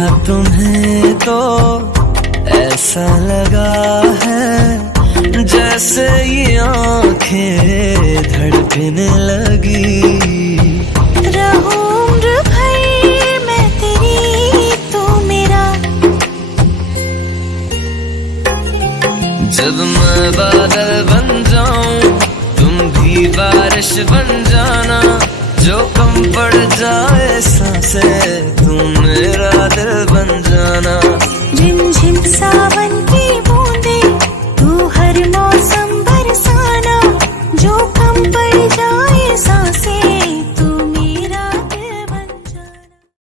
देखा तुम्हें तो ऐसा लगा है जैसे ये आंखें धड़कने लगी। रहूं उम्र भर मैं तेरी, तू मेरा। जब मैं बादल बन जाऊं तुम भी बारिश बन जाना, जो कम पड़ जाए सांसें तुम मेरा दिल बन जाना। रिमझिम सावन